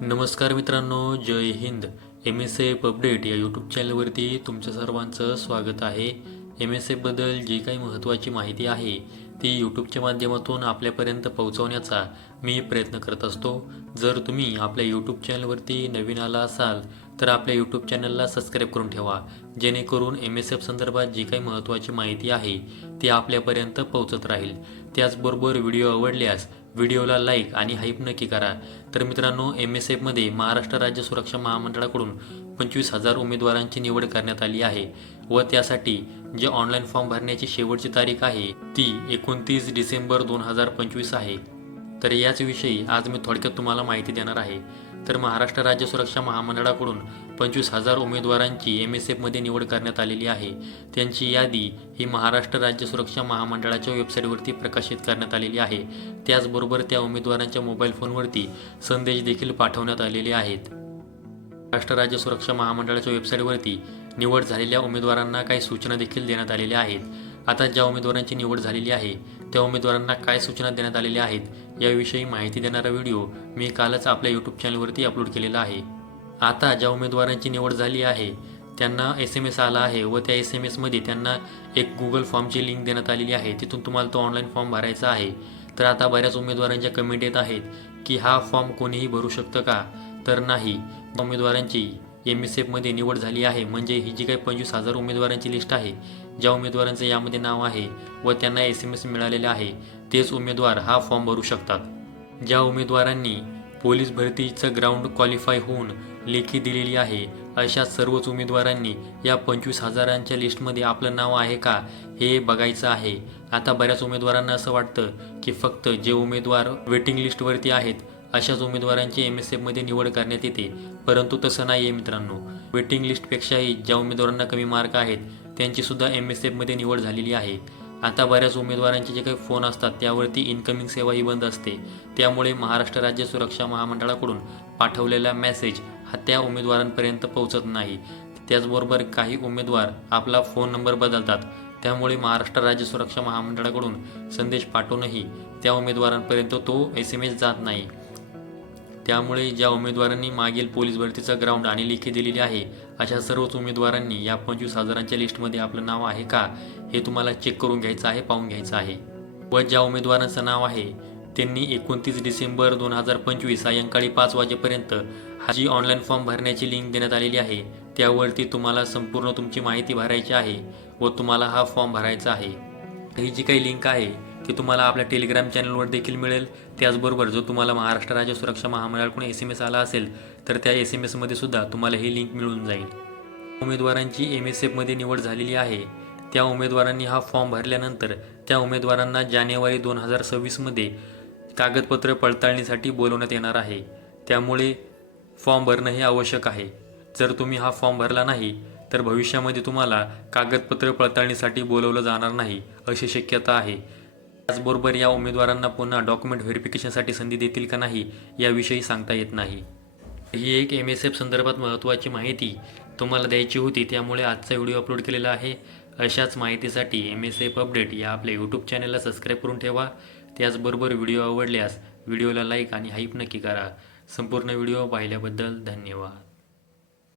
नमस्कार मित्रांनो जय हिंद. एम एस एफ अपडेट या यूट्यूब चॅनलवरती तुमच्या सर्वांचं स्वागत आहे. एम एस एफबद्दल जी काही महत्त्वाची माहिती आहे ती यूट्यूबच्या माध्यमातून आपल्यापर्यंत पोहोचवण्याचा मी प्रयत्न करत असतो. जर तुम्ही आपल्या यूट्यूब चॅनलवरती नवीन आला असाल तर आपल्या यूट्यूब चॅनलला सबस्क्राईब करून ठेवा. जेणेकरून एम एस एफ संदर्भात जी काही महत्त्वाची माहिती आहे ती आपल्यापर्यंत पोहोचत राहील. त्याचबरोबर व्हिडिओ आवडल्यास व्हिडिओला लाईक आणि हाईप नक्की करा. तर मित्रांनो एम एस एफमध्ये महाराष्ट्र राज्य सुरक्षा महामंडळाकडून पंचवीस हजार उमेदवारांची निवड करण्यात आली आहे व त्यासाठी जे ऑनलाईन फॉर्म भरण्याची शेवटची तारीख आहे ती एकोणतीस डिसेंबर दोन हजार पंचवीस आहे. तर याच विषयी आज मी थोडक्यात तुम्हाला माहिती देणार आहे. तर महाराष्ट्र राज्य सुरक्षा महामंडळाकडून पंचवीस हजार उमेदवारांची एम एस एफमध्ये निवड करण्यात आलेली आहे. त्यांची यादी ही महाराष्ट्र राज्य सुरक्षा महामंडळाच्या वेबसाईटवरती प्रकाशित करण्यात आलेली आहे. त्याचबरोबर त्या उमेदवारांच्या मोबाईल फोनवरती संदेश देखील पाठवण्यात आलेले आहेत. महाराष्ट्र राज्य सुरक्षा महामंडळाच्या वेबसाईटवरती निवड झालेल्या उमेदवारांना काही सूचना देखील देण्यात आलेल्या आहेत. आता ज्या उमेदवारांची निवड झालेली आहे त्या उमेदवारांना काय सूचना देण्यात आलेल्या आहेत याविषयी माहिती देणारा व्हिडिओ मी कालच आपल्या यूट्यूब चॅनलवरती अपलोड केलेला आहे. आता ज्या उमेदवारांची निवड झाली आहे त्यांना एस एम एस आला आहे व त्या एस एम एसमध्ये त्यांना एक गुगल फॉर्मची लिंक देण्यात आलेली आहे. तिथून तुम्हाला तो ऑनलाईन फॉर्म भरायचा आहे. तर आता बऱ्याच उमेदवारांच्या कमेंट येत आहेत की हा फॉर्म कोणीही भरू शकतं का? तर नाही. उमेदवारांची एम एस एफमध्ये निवड झाली आहे. म्हणजे ही जी काही पंचवीस हजार उमेदवारांची लिस्ट आहे ज्या उमेदवारांचं यामध्ये नाव आहे व त्यांना एस एम एस मिळालेले आहे तेच उमेदवार हा फॉर्म भरू शकतात. ज्या उमेदवारांनी पोलीस भरतीचं ग्राउंड क्वालिफाय होऊन लेखी दिलेली आहे अशा सर्वच उमेदवारांनी या पंचवीस हजारांच्या लिस्टमध्ये आपलं नाव आहे का हे बघायचं आहे. आता बऱ्याच उमेदवारांना असं वाटतं की फक्त जे उमेदवार वेटिंग लिस्टवरती आहेत अशाच उमेदवारांची एम एस एफमध्ये निवड करण्यात येते. परंतु तसं नाही आहे मित्रांनो वेटिंग लिस्टपेक्षाही ज्या उमेदवारांना कमी मार्क आहेत त्यांचीसुद्धा एम एस एफमध्ये निवड झालेली आहे. आता बऱ्याच उमेदवारांचे जे काही फोन असतात त्यावरती इन्कमिंग सेवाही बंद असते. त्यामुळे महाराष्ट्र राज्य सुरक्षा महामंडळाकडून पाठवलेला मेसेज हा त्या उमेदवारांपर्यंत पोहोचत नाही. त्याचबरोबर काही उमेदवार आपला फोन नंबर बदलतात. त्यामुळे महाराष्ट्र राज्य सुरक्षा महामंडळाकडून संदेश पाठवूनही त्या उमेदवारांपर्यंत तो एस एम एस जात नाही. त्यामुळे ज्या उमेदवारांनी मागील पोलीस भरतीचा ग्राउंड आणि लेखी दिलेली आहे अशा सर्वच उमेदवारांनी या पंचवीस हजारांच्या लिस्टमध्ये आपलं नाव आहे का हे तुम्हाला चेक करून घ्यायचं आहे पाहून घ्यायचं आहे. व ज्या उमेदवारांचं नाव आहे त्यांनी एकोणतीस डिसेंबर दोन हजार पंचवीस सायंकाळी पाच वाजेपर्यंत हा जी ऑनलाईन फॉर्म भरण्याची लिंक देण्यात आलेली आहे. त्यावरती तुम्हाला संपूर्ण तुमची माहिती भरायची आहे व तुम्हाला हा फॉर्म भरायचा आहे. ही जी काही लिंक आहे की तुम्हाला आपल्या टेलिग्राम चॅनलवर देखील मिळेल. त्याचबरोबर जो तुम्हाला महाराष्ट्र राज्य सुरक्षा महामंडळाकडून एस एम एस आला असेल तर त्या एस एम एसमध्ये सुद्धा तुम्हाला ही लिंक मिळून जाईल. उमेदवारांची एम एस एफमध्ये निवड झालेली आहे. त्या उमेदवारांनी हा फॉर्म भरल्यानंतर त्या उमेदवारांना जानेवारी दोन हजार सव्वीसमध्ये कागदपत्र पडताळणीसाठी बोलवण्यात येणार आहे. त्यामुळे फॉर्म भरणं हे आवश्यक आहे. जर तुम्ही हा फॉर्म भरला नाही तर भविष्यामध्ये तुम्हाला कागदपत्र पडताळणीसाठी बोलवलं जाणार नाही अशी शक्यता आहे. त्याचबरोबर या उमेदवारांना पुन्हा डॉक्युमेंट व्हेरिफिकेशनसाठी संधी देतील का नाही याविषयी सांगता येत नाही. ही एक एम एस एफ संदर्भात महत्त्वाची माहिती तुम्हाला द्यायची होती त्यामुळे आजचा व्हिडिओ अपलोड केलेला आहे. अशाच माहितीसाठी एम एस एफ अपडेट या आपल्या यूट्यूब चॅनलला सबस्क्राईब करून ठेवा. त्याचबरोबर व्हिडिओ आवडल्यास व्हिडिओला लाईक आणि हाईप नक्की करा. संपूर्ण व्हिडिओ पाहिल्याबद्दल धन्यवाद.